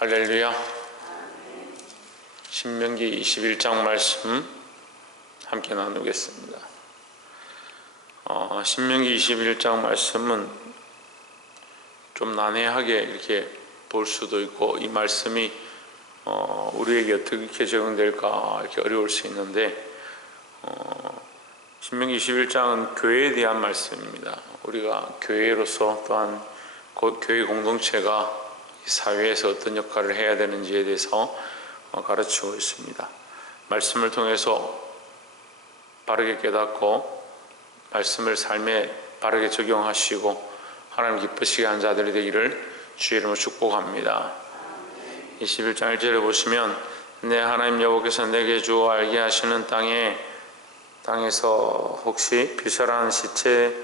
할렐루야. 신명기 21장 말씀 함께 나누겠습니다. 신명기 21장 말씀은 좀 난해하게 이렇게 볼 수도 있고, 이 말씀이 우리에게 어떻게 적용될까 이렇게 어려울 수 있는데, 신명기 21장은 교회에 대한 말씀입니다. 우리가 교회로서 또한 교회 공동체가 사회에서 어떤 역할을 해야 되는지에 대해서 가르치고 있습니다. 말씀을 통해서 바르게 깨닫고 말씀을 삶에 바르게 적용하시고 하나님 기쁘시게 한 자들이 되기를 주의 이름으로 축복합니다. 21장 1절에 보시면, 내 하나님 여호와께서 내게 주어 알게 하시는 땅에서 혹시 비살한 시체가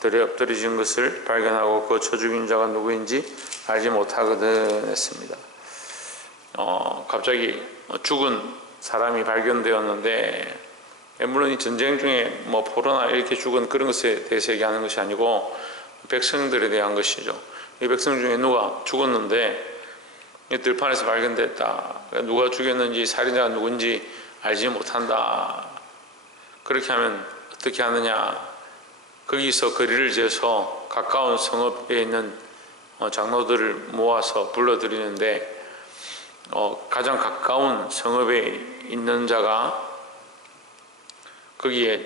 들에 엎드려진 것을 발견하고 그 쳐 죽인 자가 누구인지 알지 못하거든 했습니다. 갑자기 죽은 사람이 발견되었는데, 물론 이 전쟁 중에 포로나 이렇게 죽은 그런 것에 대해서 얘기하는 것이 아니고 백성들에 대한 것이죠. 이 백성 중에 누가 죽었는데 들판에서 발견됐다. 누가 죽였는지, 살인자가 누군지 알지 못한다. 그렇게 하면 어떻게 하느냐? 거기서 거리를 재서 가까운 성읍에 있는 장로들을 모아서 불러들이는데, 가장 가까운 성읍에 있는 자가 거기에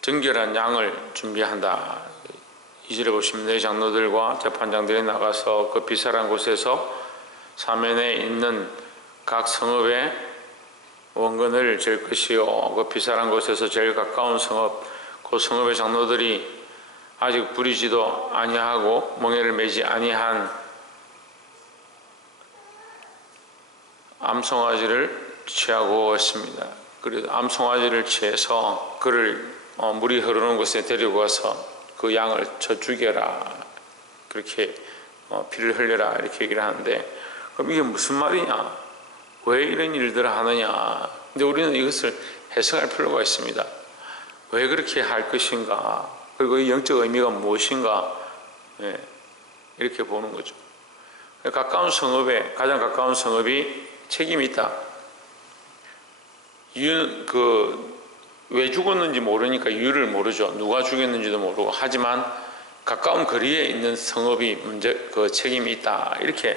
정결한 양을 준비한다. 2절에 보시면, 내 장로들과 재판장들이 나가서 그 비살한 곳에서 사면에 있는 각 성읍의 원근을 잴 것이요, 그 비살한 곳에서 제일 가까운 성읍, 그 성읍의 장로들이 아직 부리지도 아니하고 멍에를 매지 아니한 암송아지를 취하고 했습니다. 그래서 암송아지를 취해서 그를 물이 흐르는 곳에 데리고 가서 그 양을 쳐 죽여라, 그렇게 피를 흘려라, 이렇게 얘기를 하는데, 그럼 이게 무슨 말이냐? 왜 이런 일들을 하느냐? 근데 우리는 이것을 해석할 필요가 있습니다. 왜 그렇게 할 것인가? 그리고 이 영적 의미가 무엇인가? 이렇게 보는 거죠. 가까운 성읍에, 가장 가까운 성읍이 책임이 있다. 왜 죽었는지 모르니까 이유를 모르죠. 누가 죽였는지도 모르고. 하지만 가까운 거리에 있는 성읍이 그 책임이 있다, 이렇게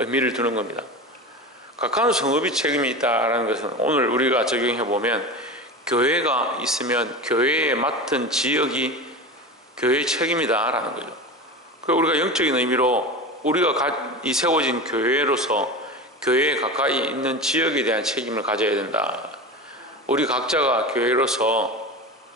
의미를 두는 겁니다. 가까운 성읍이 책임이 있다라는 것은 오늘 우리가 적용해 보면, 교회가 있으면 교회에 맡은 지역이 교회의 책임이다라는 거죠. 그리고 우리가 영적인 의미로 우리가 이 세워진 교회로서 교회에 가까이 있는 지역에 대한 책임을 가져야 된다. 우리 각자가 교회로서,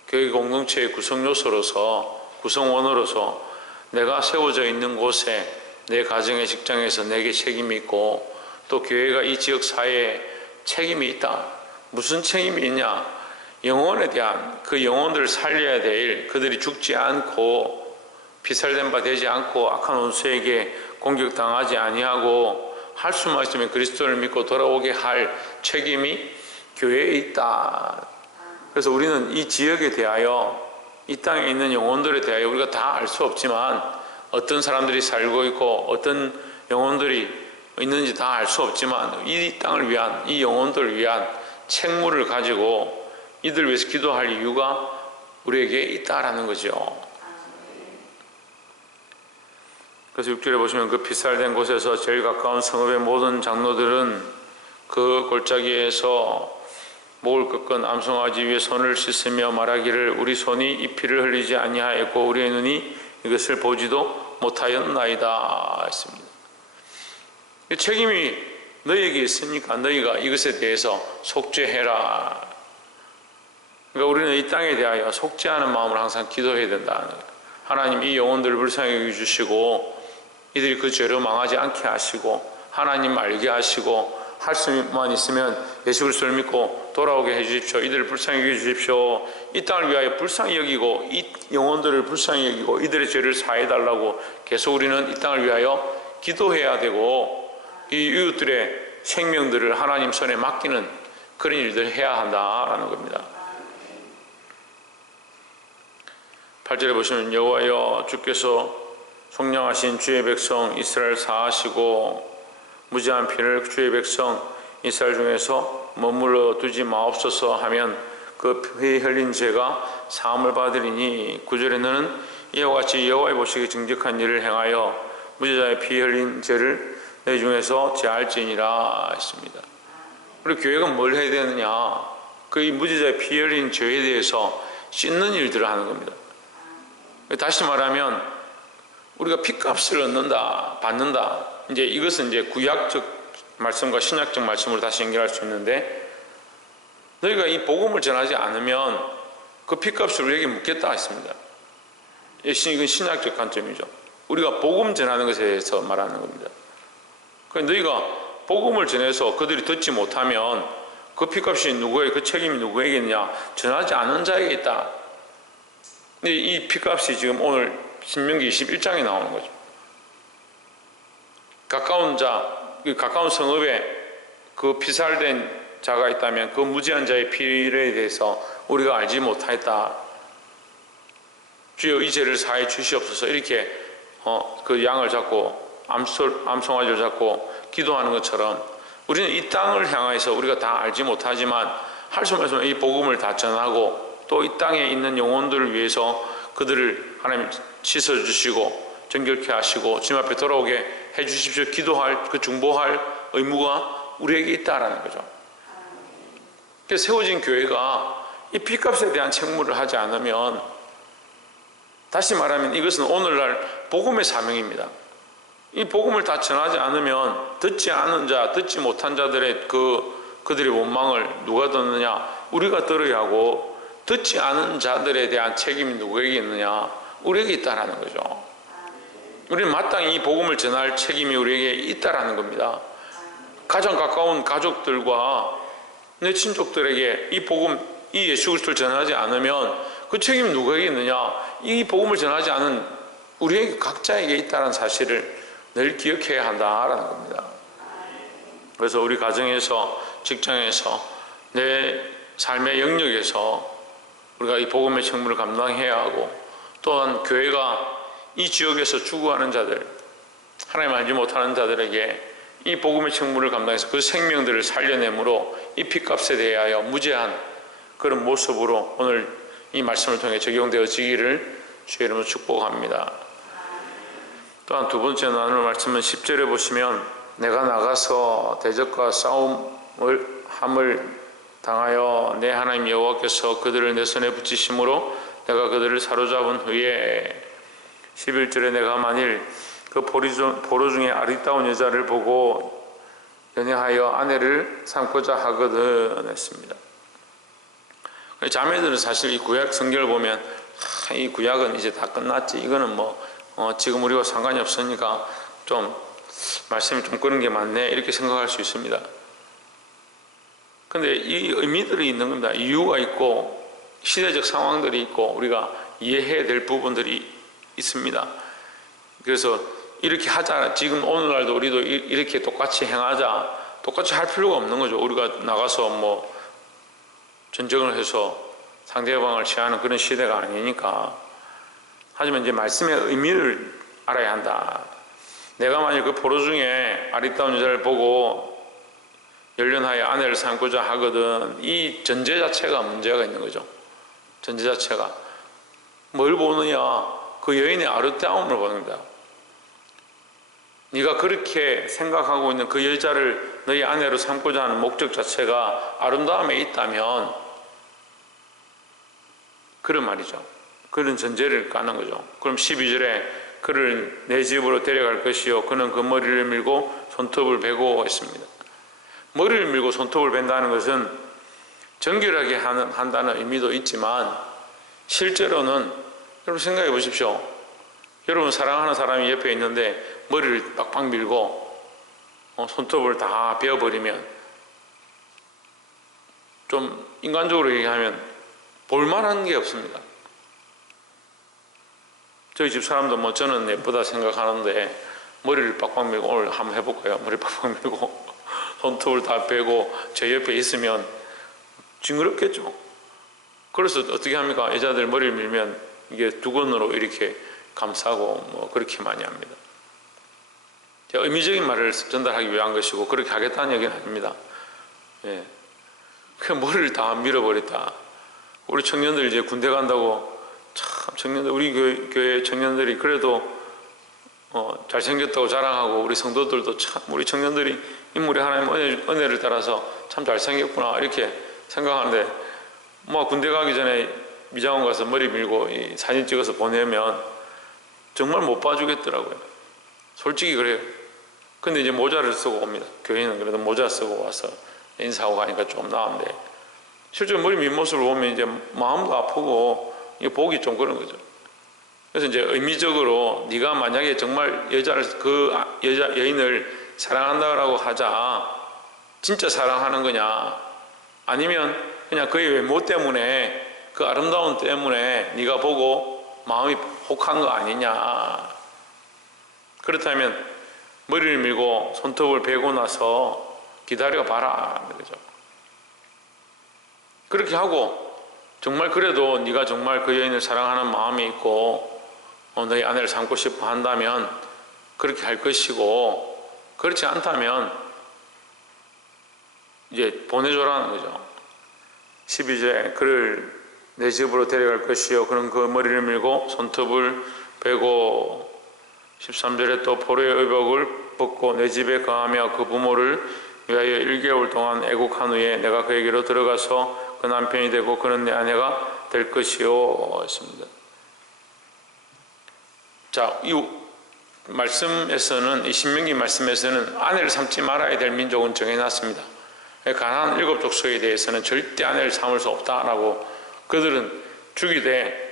교회 공동체의 구성요소로서, 구성원으로서 내가 세워져 있는 곳에, 내 가정의 직장에서 내게 책임이 있고, 또 교회가 이 지역 사회에 책임이 있다. 무슨 책임이 있냐? 영혼에 대한, 그 영혼들을 살려야 될, 그들이 죽지 않고 피살된 바 되지 않고 악한 원수에게 공격당하지 아니하고 할 수만 있으면 그리스도를 믿고 돌아오게 할 책임이 교회에 있다. 그래서 우리는 이 지역에 대하여, 이 땅에 있는 영혼들에 대하여 우리가 다 알 수 없지만, 어떤 사람들이 살고 있고 어떤 영혼들이 있는지 다 알 수 없지만, 이 땅을 위한, 이 영혼들을 위한 책무를 가지고 이들 위해서 기도할 이유가 우리에게 있다라는 거죠. 그래서 6절에 보시면, 그 피살된 곳에서 제일 가까운 성읍의 모든 장로들은 그 골짜기에서 목을 꺾은 암송아지 위에 손을 씻으며 말하기를, 우리 손이 이 피를 흘리지 아니하였고 우리의 눈이 이것을 보지도 못하였나이다 했습니다. 책임이 너희에게 있으니까 너희가 이것에 대해서 속죄해라. 그러니까 우리는 이 땅에 대하여 속죄하는 마음을 항상 기도해야 된다는 거예요. 하나님, 이 영혼들을 불쌍히 여겨주시고 이들이 그 죄로 망하지 않게 하시고 하나님 알게 하시고, 할 수만 있으면 예수 그리스도를 믿고 돌아오게 해주십시오. 이들을 불쌍히 여겨주십시오. 이 땅을 위하여 불쌍히 여기고 이 영혼들을 불쌍히 여기고 이들의 죄를 사해달라고 계속 우리는 이 땅을 위하여 기도해야 되고, 이 이웃들의 생명들을 하나님 손에 맡기는 그런 일들을 해야 한다라는 겁니다. 8절에 보시면, 여호와여 주께서 속량하신 주의 백성 이스라엘 사하시고 무지한 피를 주의 백성 이스라엘 중에서 머물러 두지 마옵소서 하면 그 피 흘린 죄가 사함을 받으리니 9절에 너는 이와 같이 여호와의 보시기에 정직한 일을 행하여 무죄자의 피 흘린 죄를 너희 중에서 제할지니라 했습니다. 그리고 교회가 뭘 해야 되느냐? 그 이 무죄자의 피 흘린 죄에 대해서 씻는 일들을 하는 겁니다. 다시 말하면 우리가 피값을 얻는다, 받는다. 이제 이것은 이제 구약적 말씀과 신약적 말씀으로 다시 연결할 수 있는데, 너희가 이 복음을 전하지 않으면 그 피값을 우리에게 묻겠다 했습니다. 이건 신약적 관점이죠. 우리가 복음 전하는 것에 대해서 말하는 겁니다. 그러니까 너희가 복음을 전해서 그들이 듣지 못하면 그 피값이 누구에게, 그 책임이 누구에게 있느냐? 전하지 않은 자에게 있다. 근데 이 피값이 지금 오늘 신명기 21장에 나오는 거죠. 가까운 자, 가까운 성읍에 그 피살된 자가 있다면 그 무지한 자의 피에 대해서 우리가 알지 못하였다. 주여 이 죄를 사해 주시옵소서. 이렇게 그 양을 잡고 암송아지를 잡고 기도하는 것처럼 우리는 이 땅을 향해서 우리가 다 알지 못하지만 할 수 없는 이 복음을 다 전하고 또 이 땅에 있는 영혼들을 위해서 그들을 하나님 씻어주시고 정결케 하시고 주님 앞에 돌아오게 해주십시오. 기도할, 그 중보할 의무가 우리에게 있다라는 거죠. 그래서 세워진 교회가 이 피값에 대한 책무를 하지 않으면, 다시 말하면 이것은 오늘날 복음의 사명입니다. 이 복음을 다 전하지 않으면 듣지 않은 자, 듣지 못한 자들의 그들의 원망을 누가 듣느냐? 우리가 들어야 하고, 듣지 않은 자들에 대한 책임이 누구에게 있느냐? 우리에게 있다라는 거죠. 우리는 마땅히 이 복음을 전할 책임이 우리에게 있다라는 겁니다. 가장 가까운 가족들과 내 친족들에게 이 복음, 이 예수 그리스도를 전하지 않으면 그 책임이 누구에게 있느냐? 이 복음을 전하지 않은 우리에게 각자에게 있다는 사실을 늘 기억해야 한다라는 겁니다. 그래서 우리 가정에서, 직장에서, 내 삶의 영역에서 우리가 이 복음의 책무를 감당해야 하고, 또한 교회가 이 지역에서 죽어가는 자들, 하나님 알지 못하는 자들에게 이 복음의 책무를 감당해서 그 생명들을 살려내므로 이 피값에 대하여 무죄한 그런 모습으로 오늘 이 말씀을 통해 적용되어지기를 주의 이름으로 축복합니다. 또한 두 번째 나눌 말씀은 10절에 보시면 내가 나가서 대적과 싸움을 당하여 내 하나님 여호와께서 그들을 내 손에 붙이심으로 내가 그들을 사로잡은 후에 11절에 내가 만일 그 포로 중에 아리따운 여자를 보고 연애하여 아내를 삼고자 하거든 했습니다. 자매들은 사실 이 구약 성경을 보면 이 구약은 이제 다 끝났지, 이거는 지금 우리와 상관이 없으니까 좀 말씀이 좀 그런 게 많네 이렇게 생각할 수 있습니다. 근데 이 의미들이 있는 겁니다. 이유가 있고 시대적 상황들이 있고 우리가 이해해야 될 부분들이 있습니다. 그래서 이렇게 하자, 지금 오늘날도 우리도 이렇게 똑같이 행하자, 똑같이 할 필요가 없는 거죠. 우리가 나가서 전쟁을 해서 상대방을 취하는 그런 시대가 아니니까. 하지만 이제 말씀의 의미를 알아야 한다. 내가 만약 그 포로 중에 아리따운 여자를 보고 연련하여 아내를 삼고자 하거든, 이 전제 자체가 문제가 있는 거죠. 전제 자체가 뭘 보느냐? 그 여인의 아리따움을 보는 거다. 네가 그렇게 생각하고 있는 그 여자를 너희 아내로 삼고자 하는 목적 자체가 아름다움에 있다면 그런 말이죠. 그런 전제를 까는 거죠. 그럼 12절에 그를 내 집으로 데려갈 것이요 그는 그 머리를 밀고 손톱을 베고 했습니다. 머리를 밀고 손톱을 벤다는 것은 정결하게 한다는 의미도 있지만, 실제로는 여러분 생각해 보십시오. 여러분 사랑하는 사람이 옆에 있는데 머리를 빡빡 밀고 손톱을 다 베어버리면, 좀 인간적으로 얘기하면 볼만한 게 없습니다. 저희 집 사람도 저는 예쁘다 생각하는데 머리를 빡빡 밀고, 오늘 한번 해볼까요? 머리 빡빡 밀고 손톱을 다 베고 제 옆에 있으면 징그럽겠죠. 그래서 어떻게 합니까? 여자들 머리를 밀면 이게 두건으로 이렇게 감싸고 뭐 그렇게 많이 합니다. 제가 의미적인 말을 전달하기 위한 것이고 그렇게 하겠다는 얘기는 아닙니다. 예. 그냥 머리를 다 밀어버렸다. 우리 청년들 이제 군대 간다고 참 청년들 우리 교회 청년들이 그래도 잘생겼다고 자랑하고 우리 성도들도 참 우리 청년들이 인물이 하나님 은혜를 따라서 참 잘생겼구나 이렇게 생각하는데 뭐 군대 가기 전에 미장원 가서 머리 밀고 이 사진 찍어서 보내면 정말 못 봐주겠더라고요. 솔직히 그래요. 근데 이제 모자를 쓰고 옵니다. 교회는 그래도 모자 쓰고 와서 인사하고 가니까 좀 나은데 실제로 머리 민 모습을 보면 이제 마음도 아프고 이게 보기 좀 그런 거죠. 그래서 이제 의미적으로 네가 만약에 정말 여인을 사랑한다라고 하자 진짜 사랑하는 거냐 아니면 그냥 그의 외모 때문에 그 아름다움 때문에 네가 보고 마음이 혹한 거 아니냐. 그렇다면 머리를 밀고 손톱을 베고 나서 기다려 봐라 그러죠. 그렇게 하고 정말 그래도 네가 정말 그 여인을 사랑하는 마음이 있고 너희 아내를 삼고 싶어 한다면 그렇게 할 것이고 그렇지 않다면 이제 보내줘라는 거죠. 12절에 그를 내 집으로 데려갈 것이요 그는 그 머리를 밀고 손톱을 베고 13절에 또 포로의 의복을 벗고 내 집에 거하며 그 부모를 위하여 1개월 동안 애국한 후에 내가 그에게로 들어가서 그 남편이 되고 그는 내 아내가 될 것이요 했습니다. 자, 이 말씀에서는 이 신명기 말씀에서는 아내를 삼지 말아야 될 민족은 정해놨습니다. 가나안 7족속에 대해서는 절대 아내를 삼을 수 없다라고 그들은 죽이되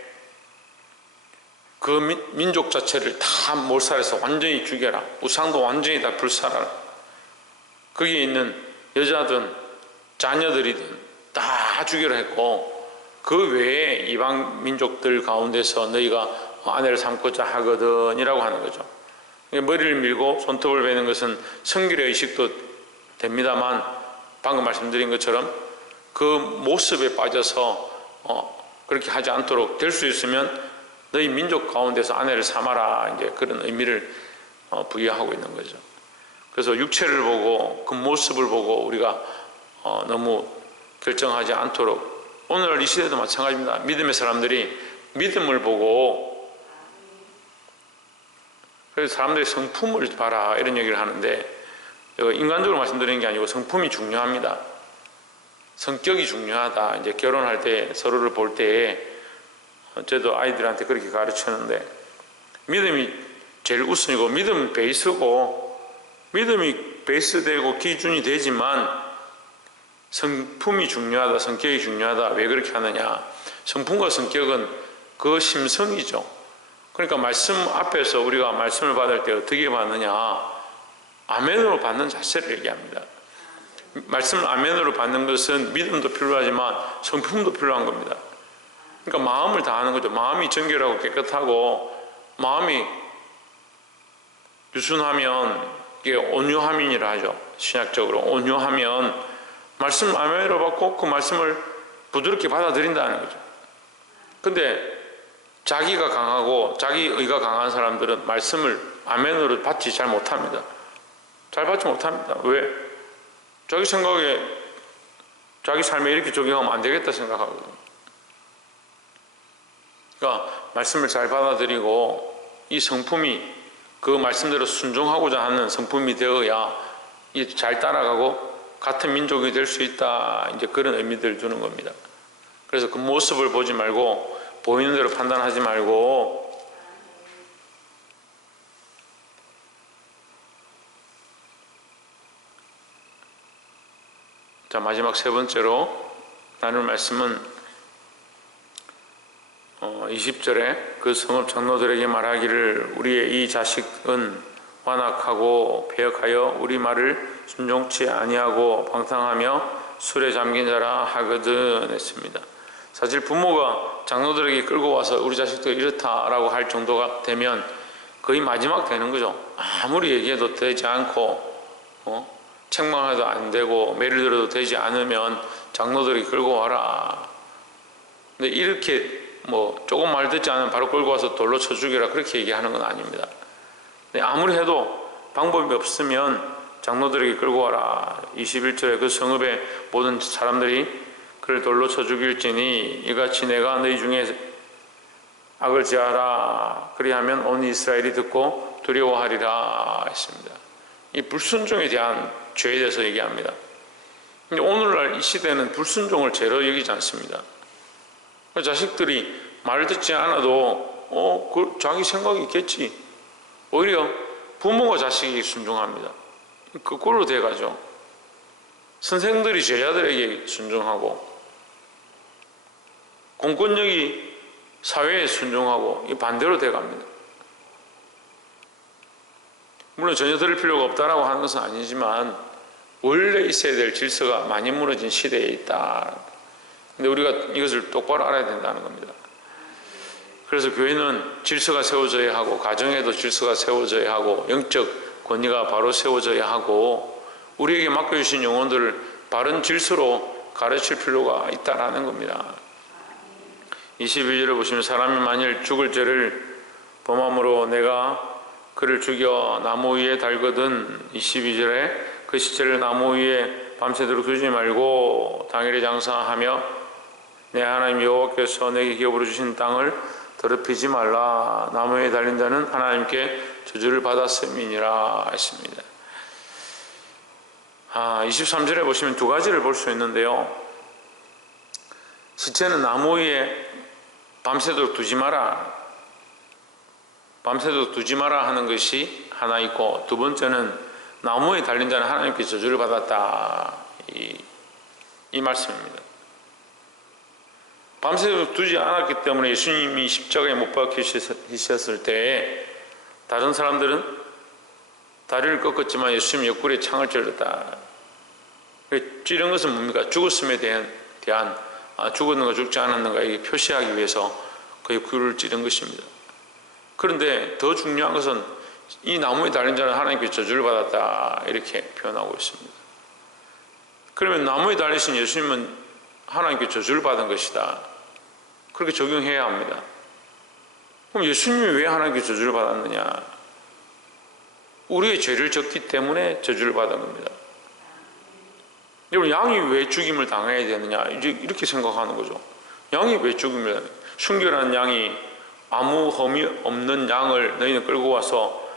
그 민족 자체를 다 몰살해서 완전히 죽여라. 우상도 완전히 다 불살하라. 거기에 있는 여자든 자녀들이든 다 죽여라 했고 그 외에 이방 민족들 가운데서 너희가 아내를 삼고자 하거든 이라고 하는 거죠. 머리를 밀고 손톱을 베는 것은 성결의 의식도 됩니다만 방금 말씀드린 것처럼 그 모습에 빠져서 그렇게 하지 않도록 될 수 있으면 너희 민족 가운데서 아내를 삼아라 이제 그런 의미를 부여하고 있는 거죠. 그래서 육체를 보고 그 모습을 보고 우리가 너무 결정하지 않도록 오늘 이 시대도 마찬가지입니다. 믿음의 사람들이 믿음을 보고 그래서 사람들이 성품을 봐라 이런 얘기를 하는데 인간적으로 말씀드리는 게 아니고 성품이 중요합니다. 성격이 중요하다. 이제 결혼할 때 서로를 볼 때에 저도 아이들한테 그렇게 가르치는데 믿음이 제일 우선이고 믿음 베이스고 믿음이 베이스되고 기준이 되지만 성품이 중요하다. 성격이 중요하다. 왜 그렇게 하느냐. 성품과 성격은 그 심성이죠. 그러니까 말씀 앞에서 우리가 말씀을 받을 때 어떻게 받느냐. 아멘으로 받는 자세를 얘기합니다. 말씀을 아멘으로 받는 것은 믿음도 필요하지만 성품도 필요한 겁니다. 그러니까 마음을 다하는 거죠. 마음이 정결하고 깨끗하고 마음이 유순하면 이게 온유함이라 하죠. 신학적으로 온유하면 말씀 아멘으로 받고 그 말씀을 부드럽게 받아들인다는 거죠. 근데 자기가 강하고 자기 의가 강한 사람들은 말씀을 아멘으로 받지 잘 못합니다. 잘 받지 못합니다. 왜? 자기 생각에 자기 삶에 이렇게 적용하면 안 되겠다 생각하거든요. 그러니까 말씀을 잘 받아들이고 이 성품이 그 말씀대로 순종하고자 하는 성품이 되어야 잘 따라가고 같은 민족이 될 수 있다. 이제 그런 의미들을 주는 겁니다. 그래서 그 모습을 보지 말고 보이는 대로 판단하지 말고 자, 마지막 세 번째로 나눌 말씀은 20절에 그 성읍 장로들에게 말하기를 우리의 이 자식은 완악하고 배역하여 우리 말을 순종치 아니하고 방탕하며 술에 잠긴 자라 하거든 했습니다. 사실 부모가 장로들에게 끌고 와서 우리 자식도 이렇다라고 할 정도가 되면 거의 마지막 되는 거죠. 아무리 얘기해도 되지 않고 책망해도 안 되고 매를 들어도 되지 않으면 장로들이 끌고 와라. 근데 이렇게 뭐 조금 말 듣지 않으면 바로 끌고 와서 돌로 쳐 죽여라 그렇게 얘기하는 건 아닙니다. 아무리 해도 방법이 없으면 장로들에게 끌고 와라. 21절에 그 성읍의 모든 사람들이 그를 돌로 쳐 죽일지니 이같이 내가 너희 중에 악을 지하라. 그리하면 온 이스라엘이 듣고 두려워하리라 했습니다. 이 불순종에 대한 죄에 대해서 얘기합니다. 근데 오늘날 이 시대는 불순종을 죄로 여기지 않습니다. 자식들이 말 듣지 않아도 자기 생각이 있겠지. 오히려 부모가 자식에게 순종합니다. 거꾸로 돼가죠. 선생들이 제자들에게 순종하고 공권력이 사회에 순종하고 이 반대로 돼갑니다. 물론 전혀 들을 필요가 없다라고 하는 것은 아니지만 원래 있어야 될 질서가 많이 무너진 시대에 있다. 근데 우리가 이것을 똑바로 알아야 된다는 겁니다. 그래서 교회는 질서가 세워져야 하고 가정에도 질서가 세워져야 하고 영적 권위가 바로 세워져야 하고 우리에게 맡겨주신 영혼들을 바른 질서로 가르칠 필요가 있다라는 겁니다. 22절을 보시면 사람이 만일 죽을 죄를 범함으로 내가 그를 죽여 나무 위에 달거든 22절에 그 시체를 나무 위에 밤새도록 두지 말고 당일에 장사하며 내 하나님 여호와께서 내게 기업으로 주신 땅을 더럽히지 말라. 나무 위에 달린 자는 하나님께 저주를 받았음이니라 했습니다. 23절에 보시면 두 가지를 볼 수 있는데요. 시체는 나무 위에 밤새도록 두지 마라. 밤새도록 두지 마라 하는 것이 하나 있고 두 번째는 나무에 달린 자는 하나님께 저주를 받았다. 이 말씀입니다. 밤새도록 두지 않았기 때문에 예수님이 십자가에 못 박히셨을 때에 다른 사람들은 다리를 꺾었지만 예수님 옆구리에 창을 찔렀다. 찌른 것은 뭡니까? 죽었음에 대한 죽었는가 죽지 않았는가 이게 표시하기 위해서 그 옆구리를 찌른 것입니다. 그런데 더 중요한 것은 이 나무에 달린 자는 하나님께 저주를 받았다 이렇게 표현하고 있습니다. 그러면 나무에 달리신 예수님은 하나님께 저주를 받은 것이다. 그렇게 적용해야 합니다. 그럼 예수님이 왜 하나님께 저주를 받았느냐? 우리의 죄를 졌기 때문에 저주를 받은 겁니다. 여러분, 양이 왜 죽임을 당해야 되느냐? 이제 이렇게 생각하는 거죠. 양이 왜 죽임을 당해야 되느냐? 순결한 양이 아무 흠이 없는 양을 너희는 끌고 와서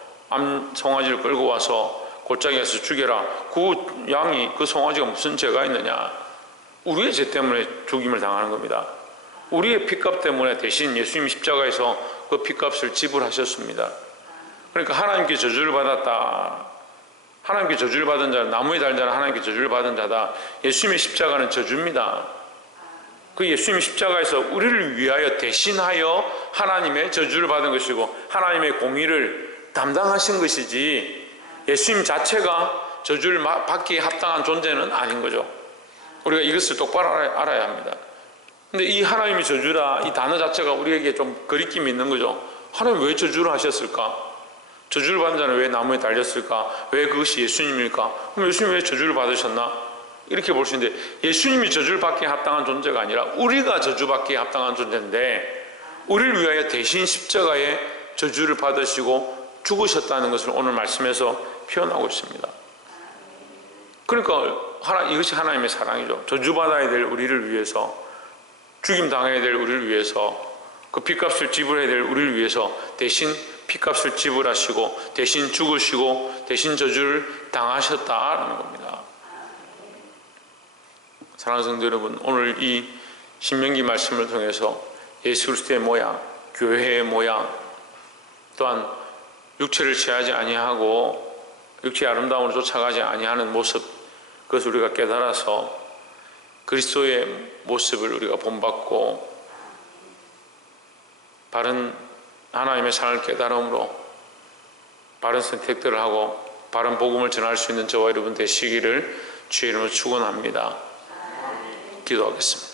송아지를 끌고 와서 골짜기에서 죽여라. 그 양이 그 송아지가 무슨 죄가 있느냐? 우리의 죄 때문에 죽임을 당하는 겁니다. 우리의 피값 때문에 대신 예수님 십자가에서 그 피값을 지불하셨습니다. 그러니까 하나님께 저주를 받았다. 하나님께 저주를 받은 자는 나무에 달린 자는 하나님께 저주를 받은 자다. 예수님의 십자가는 저주입니다. 그 예수님의 십자가에서 우리를 위하여 대신하여 하나님의 저주를 받은 것이고 하나님의 공의를 담당하신 것이지 예수님 자체가 저주를 받기에 합당한 존재는 아닌 거죠. 우리가 이것을 똑바로 알아야 합니다. 근데 이 하나님이 저주라 이 단어 자체가 우리에게 좀 거리낌이 있는 거죠. 하나님 왜 저주를 하셨을까? 저주를 받은 자는 왜 나무에 달렸을까? 왜 그것이 예수님일까? 그럼 예수님이 왜 저주를 받으셨나? 이렇게 볼 수 있는데 예수님이 저주를 받기에 합당한 존재가 아니라 우리가 저주받기에 합당한 존재인데 우리를 위하여 대신 십자가에 저주를 받으시고 죽으셨다는 것을 오늘 말씀에서 표현하고 있습니다. 그러니까 이것이 하나님의 사랑이죠. 저주받아야 될 우리를 위해서 죽임 당해야 될 우리를 위해서 그 핏값을 지불해야 될 우리를 위해서 대신 핏값을 지불하시고 대신 죽으시고 대신 저주를 당하셨다라는 겁니다. 사랑하는 성도 여러분, 오늘 이 신명기 말씀을 통해서 예수 그리스도의 모양, 교회의 모양, 또한 육체를 취하지 아니하고 육체의 아름다움으로 쫓아가지 아니하는 모습, 그것을 우리가 깨달아서 그리스도의 모습을 우리가 본받고 바른 하나님의 사랑을 깨달음으로 바른 선택들을 하고 바른 복음을 전할 수 있는 저와 여러분 되시기를 주의 이름으로 축원합니다. 기도하겠습니다.